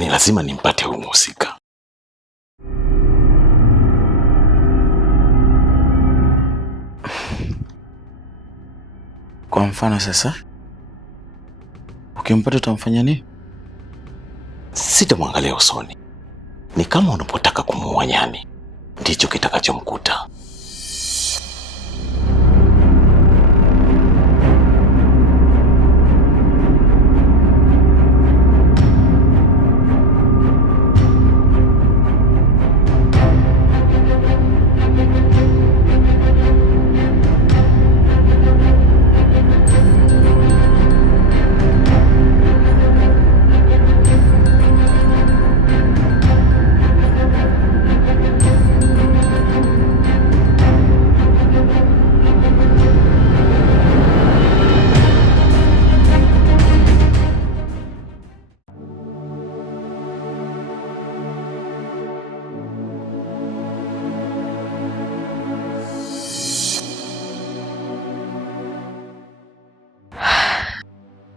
ni lazima nimpate huyu mhusika. Kwa mfano sasa, ukimpata utamfanya nini? Sitamwangalia usoni. Ni kama unapotaka kumuua nyani, ndicho kitakachomkuta.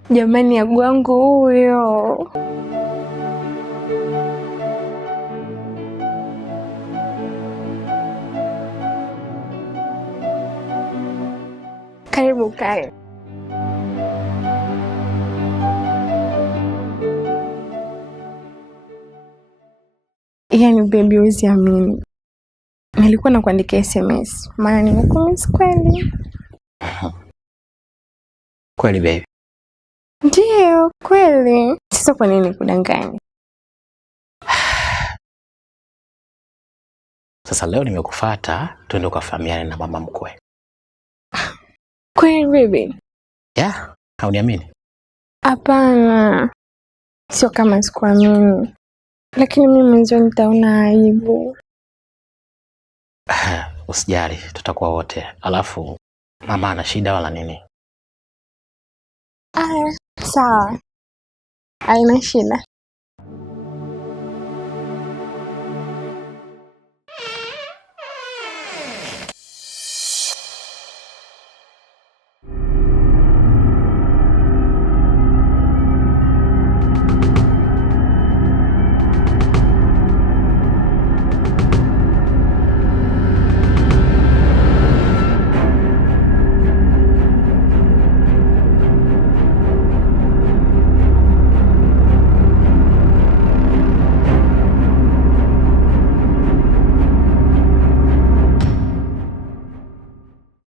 Jamani, Agu wangu huyo. Karibu kae. Yaani baby, usiamini. Nilikuwa nakuandikia SMS, maana nimekumiss kweli. Kweli baby? Ndiyo, kweli. Sasa kwa nini kudanganya? Sasa leo nimekufuata twende ukafahamiane na mama mkwe. Kweli baby? Yeah, hauniamini? Hapana. Sio kama sikuamini. Lakini mimi mwenyewe nitaona aibu. Usijali, tutakuwa wote. Alafu mama ana shida wala nini? Sawa. Haina shida.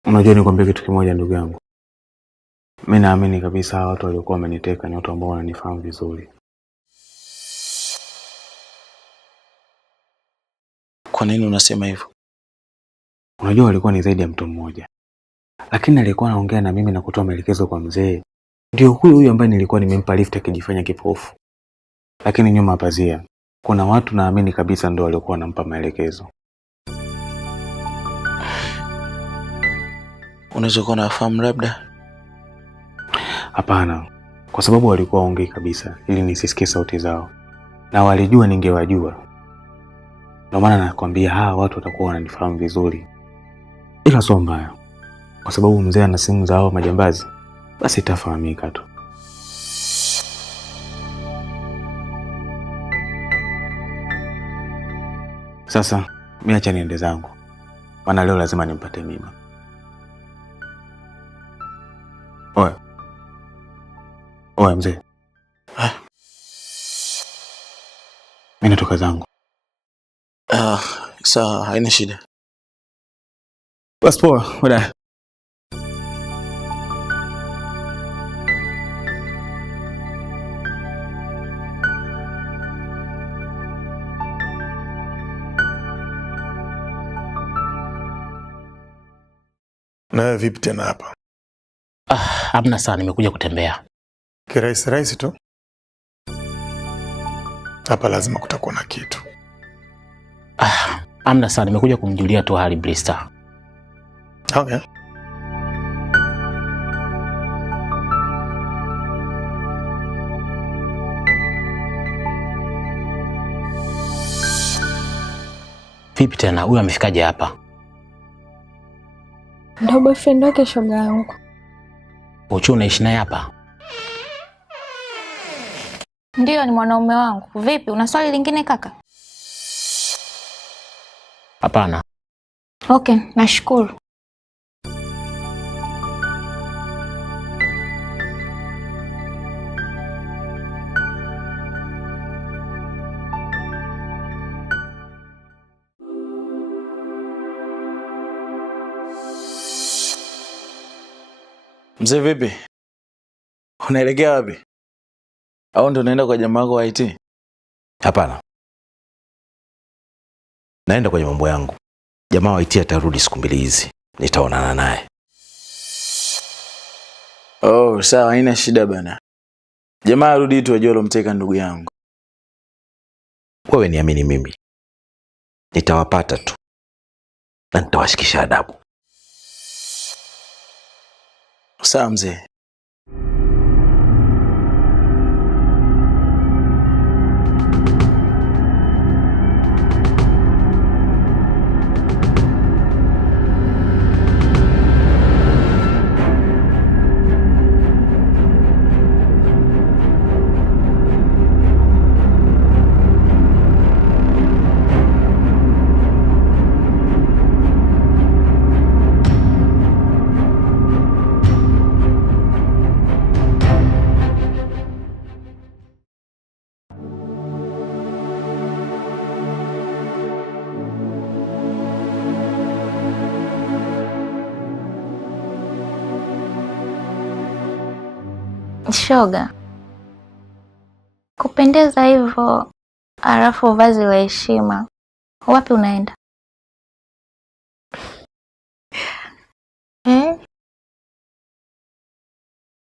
Unajua nikwambie kitu kimoja ndugu yangu. Mimi naamini kabisa hawa watu waliokuwa wameniteka ni watu ambao wananifahamu vizuri. Kwa nini unasema hivyo? Unajua walikuwa ni zaidi ya mtu mmoja. Lakini alikuwa anaongea na mimi na kutoa maelekezo kwa mzee. Ndio huyu ambaye nilikuwa nimempa lift akijifanya kipofu. Lakini nyuma ya pazia kuna watu naamini kabisa ndio waliokuwa wanampa maelekezo. Unaweza kuwa unafahamu labda? Hapana, kwa sababu walikuwa waongei kabisa ili nisisikie sauti zao. Na walijua ningewajua. Ndio maana nakwambia hawa watu watakuwa wananifahamu vizuri. Ila sio mbaya. Kwa sababu mzee ana simu za hao majambazi, basi itafahamika tu. Sasa mimi acha niende zangu. Maana leo lazima nimpate mima. Oe mzee. Mimi natoka zangu. Sawa, haina shida. Basi poa, baadaye. Na vipi tena hapa? Hamna sana, nimekuja kutembea. Kirahisi tu. Hapa lazima kutakuwa na kitu. Hamna sana, nimekuja kumjulia tu hali Blister. Okay. Vipi tena, huyu amefikaje hapa? Ndio boyfriend wake shoga yangu. Uchu unaishi naye hapa? Ndiyo, ni mwanaume wangu. Vipi, una swali lingine kaka? Hapana. Okay, nashukuru. Mzee vipi? Unaelekea wapi? Au ndo unaenda kwa jamaa wako wa IT? Hapana, naenda kwenye mambo yangu. Jamaa wa IT atarudi siku 2 hizi, nitaonana naye. Oh, sawa, haina shida bana. Jamaa arudi tu ajue alomteka ndugu yangu. Wewe niamini mimi, nitawapata tu na nitawashikisha adabu. Sawa mzee. Shoga, kupendeza hivyo alafu vazi la heshima, wapi unaenda?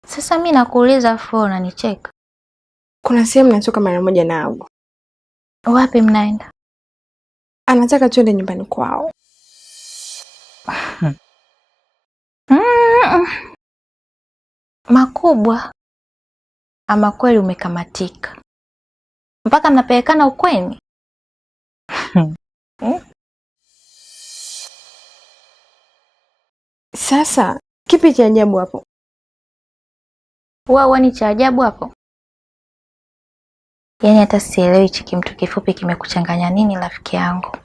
Sasa mimi nakuuliza afu unanicheka. Kuna sehemu natoka mara moja na Agu. Wapi mnaenda? Anataka twende nyumbani kwao. Makubwa. Ama kweli umekamatika? Mpaka mnapelekana ukweni? Sasa, kipi cha ajabu hapo? Wewe ni cha ajabu hapo? Yaani hata sielewi hichi kimtu kifupi kimekuchanganya nini rafiki yangu.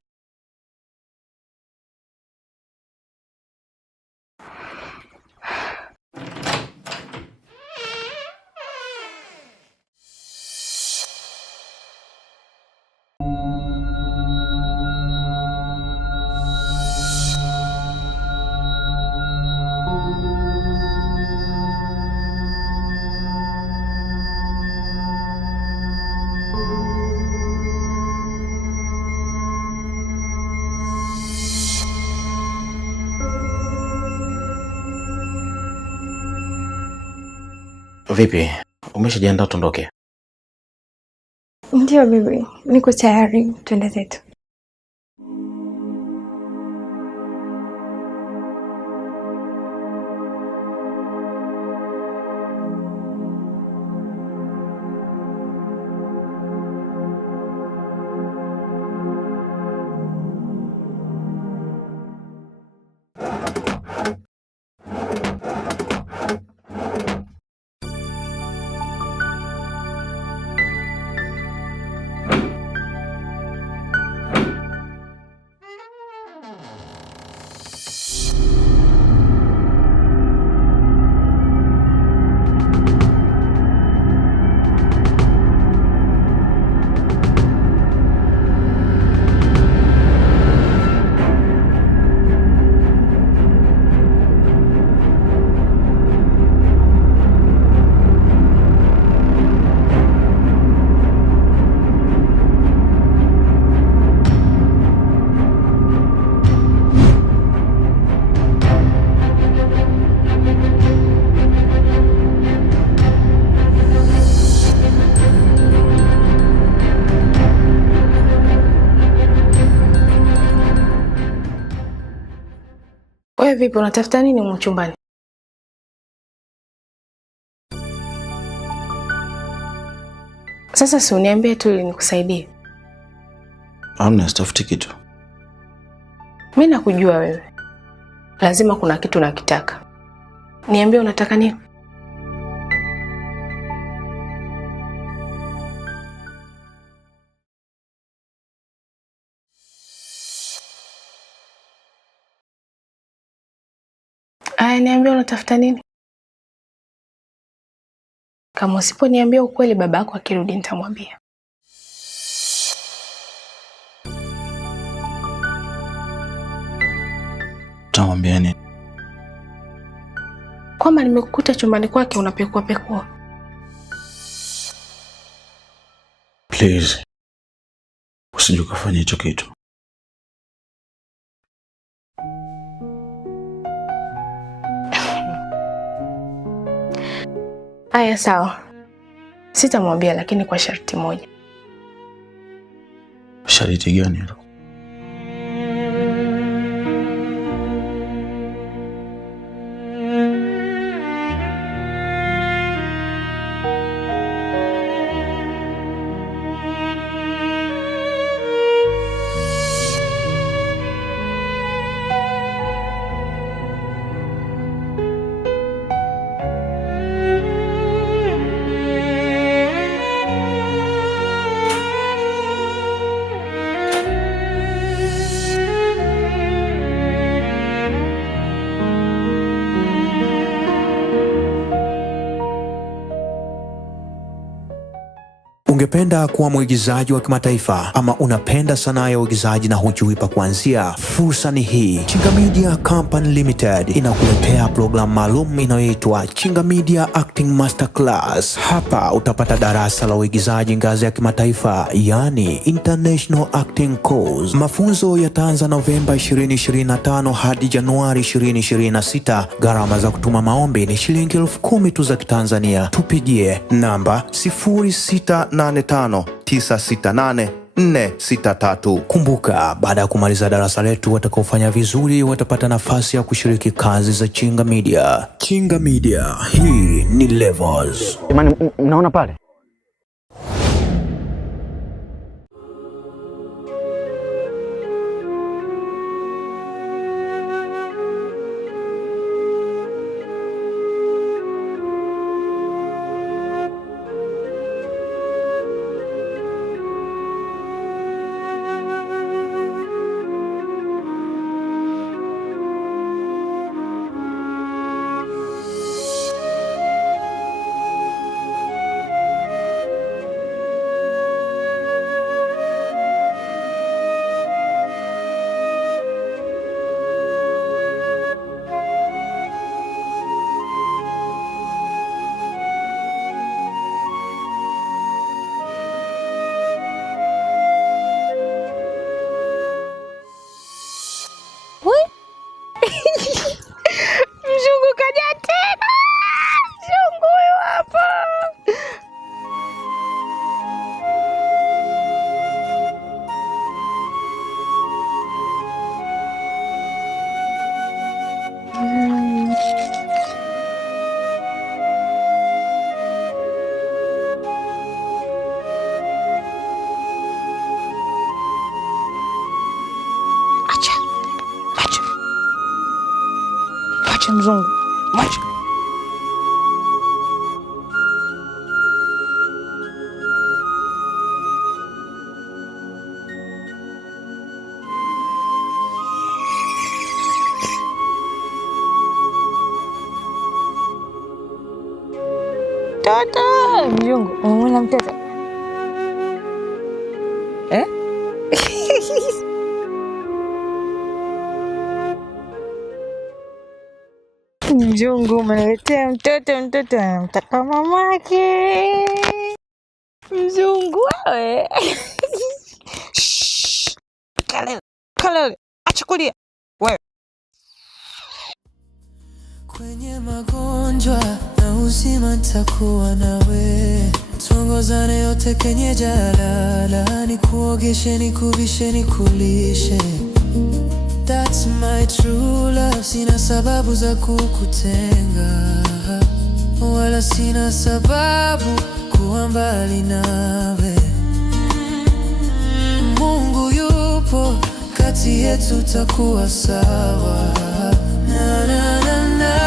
Vipi? Umeshajiandaa tuondoke? Ndio bibi, niko tayari, twende zetu. Wewe vipi, unatafuta nini huko chumbani? Sasa si uniambie tu ili nikusaidie. Hamna, sitafuti kitu. Mimi nakujua wewe. Lazima kuna kitu nakitaka. Niambie unataka nini? Aya, niambia unatafuta nini? Kama usiponiambia ukweli, baba yako akirudi nitamwambia. Utamwambia nini? Kwamba nimekukuta chumbani kwake unapekua pekua. Please. Usije kufanya hicho kitu. Aya, sawa. Sitamwambia, lakini kwa sharti moja. Sharti gani hilo? Ungependa kuwa mwigizaji wa kimataifa ama unapenda sanaa ya uigizaji na hujui pa kuanzia? Fursa ni hii. Chinga Media Company Limited inakuletea programu maalum inayoitwa Chinga Media Acting Masterclass. Hapa utapata darasa la uigizaji ngazi ya kimataifa, yani International Acting Course. Mafunzo yataanza Novemba 2025 hadi Januari 2026. Gharama za kutuma maombi ni shilingi 10,000 tu za Kitanzania. Tupigie namba 0685968463. Kumbuka, baada ya kumaliza darasa letu, watakaofanya vizuri watapata nafasi ya kushiriki kazi za Chinga Media. Chinga Media, hii ni Levels. Jamani, mnaona pale? Mzungu kaja tena. Mzungu huyu hapa. Acha mzungu. Acha. Tata, mzungu, umeona mtoto? Eh? Mzungu umeletea mtoto anamtaka mamake. Mzungu wewe. Kalele, acha kulia. Wewe. Kwenye magonjwa na uzima nitakuwa nawe, tuongozane yote kwenye jalala, nikuogeshe, nikuvishe, nikulishe. That's my true love. Sina sababu za kukutenga, wala sina sababu kuwa mbali nawe. Mungu yupo kati yetu, takuwa sawa. Na na na na.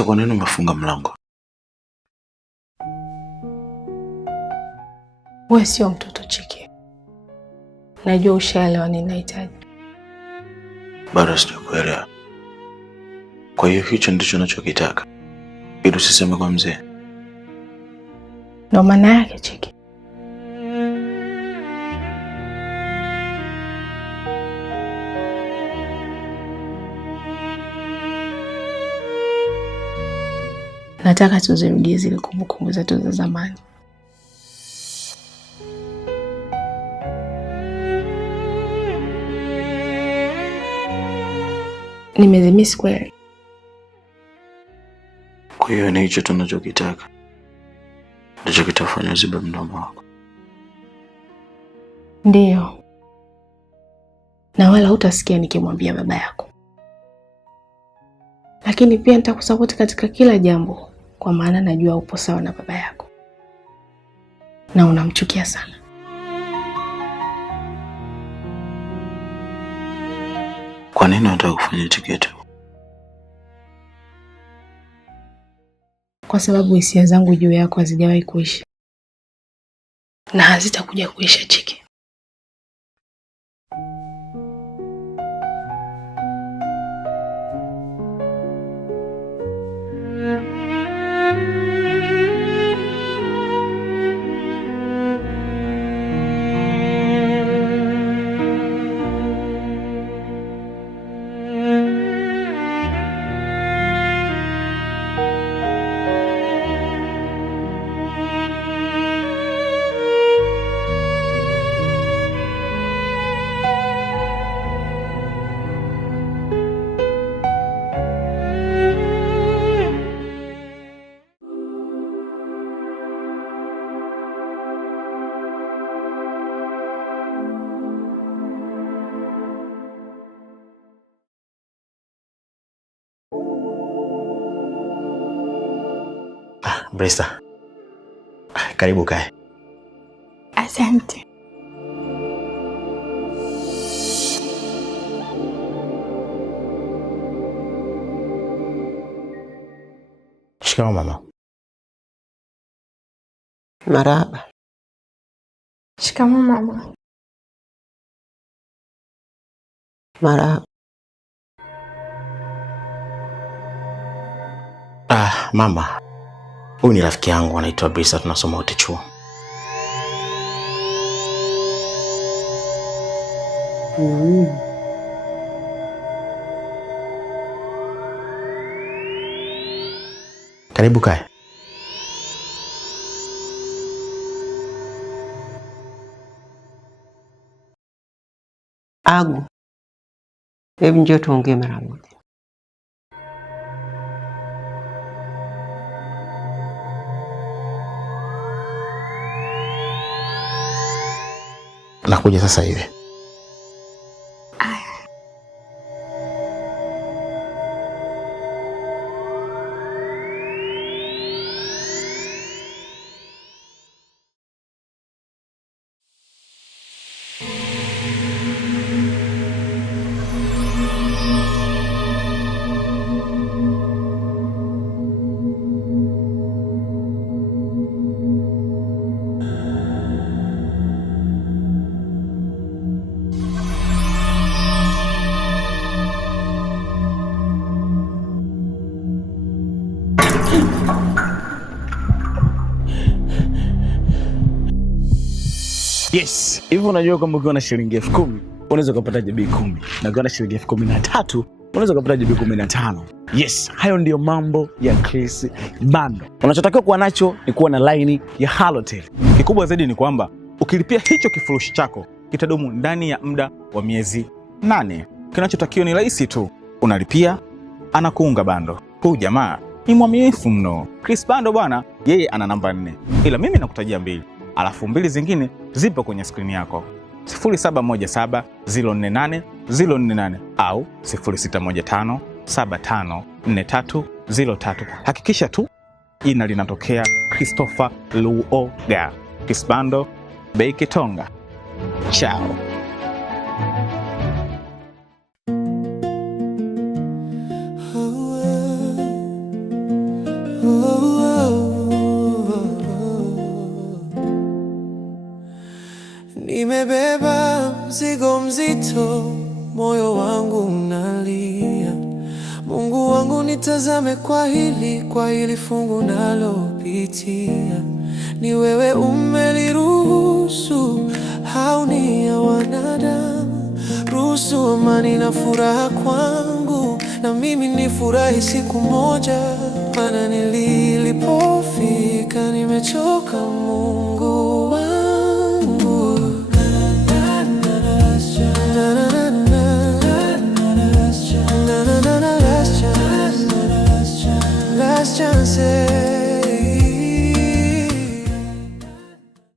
Sasa kwa nini umefunga mlango? Wewe sio mtoto Chiki. Najua ushaelewa ninahitaji. Bado sijakuelewa. Kwa hiyo hicho ndicho ninachokitaka. Ili usiseme kwa mzee. Ndio maana yake Chiki. Nataka tuzirudie zile kumbukumbu zetu za zamani. Nimezimisi kweli. Kwa hiyo ni hicho tunachokitaka. Ndicho kitafanya uzibe mdomo wako. Ndiyo. Na wala hutasikia nikimwambia baba yako. Lakini pia nitakusapoti katika kila jambo, kwa maana najua upo sawa na baba yako. Na unamchukia sana. Kwa nini unataka kufanya hicho kitu? Kwa sababu hisia zangu juu yako hazijawahi kuisha. Na hazitakuja kuisha Chiki. Brisa, karibu kae. Asante. Shikamoo mama. Marahaba. Shikamoo mama. Marahaba. Mama. Huyu ni rafiki yangu anaitwa Brisa, tunasoma wote chuo. Karibu kae. Agu. Hebu njoo tuongee mara moja. Nakuja sasa hivi. Yes, hivi unajua kwamba ukiwa na shilingi 10,000 unaweza kupata JB 10 na ukiwa na shilingi 13,000 unaweza kupata JB 15. Yes, hayo ndio mambo ya Chris Bando. Unachotakiwa kuwa nacho ni kuwa na line ya Halotel. Kikubwa zaidi ni kwamba ukilipia hicho kifurushi chako kitadumu ndani ya muda wa miezi 8. Kinachotakiwa ni rahisi tu, unalipia anakuunga bando. Huyu jamaa ni mwaminifu mno. Chris Bando bwana, yeye ana namba 4. Ila mimi nakutajia 2. Alafu 2 zingine zipo kwenye skrini yako. 0717 048 048 au 0615 754303. Hakikisha tu jina linatokea Christopher Luoga. Chris Bando, Bei Kitonga. Ciao. Nimebeba mzigo mzito, moyo wangu unalia. Mungu wangu nitazame kwa hili fungu nalopitia. Ni wewe umeliruhusu, hauni ya wanadamu. Ruhusu amani na furaha kwangu, na mimi nifurahi siku moja. Maana nilipofika nimechoka, Mungu wangu. Last chances.